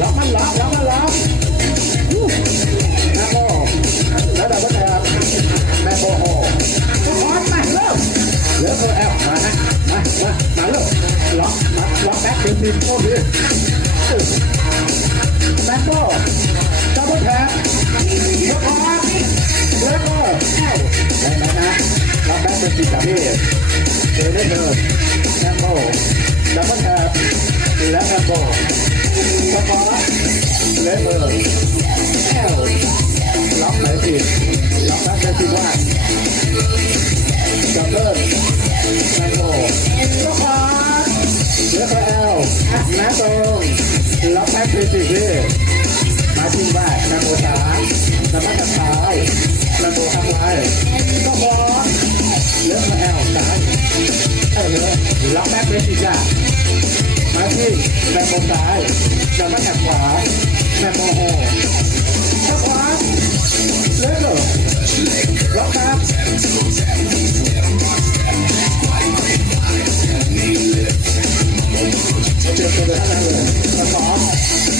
ล็อกมันล็อกแม่โบแล้วดับเบิลแทบแม่โบโอ้ก็คอนมาเริ่มเริ่มแอบมานะมาเริ่มล็อกแบ็คเป็นทีมโอ้ดีแม่โบดับเบิลแทบก็คอนแล้วก็ได้แล้วนะล็อกแบ็คเป็นทีมกับพี่เดินได้เลยแม่โบดับเบิลแทบและแม่โบก็คอนเลเวอร์ล็อกไหนผิดล็อกแบ็คเป็นทีมว่าดับเบิลแมนโบก็คอนเลเวอร์นะตรงล็อกแบ็คเป็นทีมที่มาทิ้งว่าแมนโบสามดับเบิลตัดท้ายแมนโบทำไรก็คอนเลเวอร์ซ้ายล็อกแบ็คเป็นทีมว่ามาที่แมนโบซ้ายดับเบิลตัดขวาแมนโบโฮขวาเล็กเลยล็อกครับ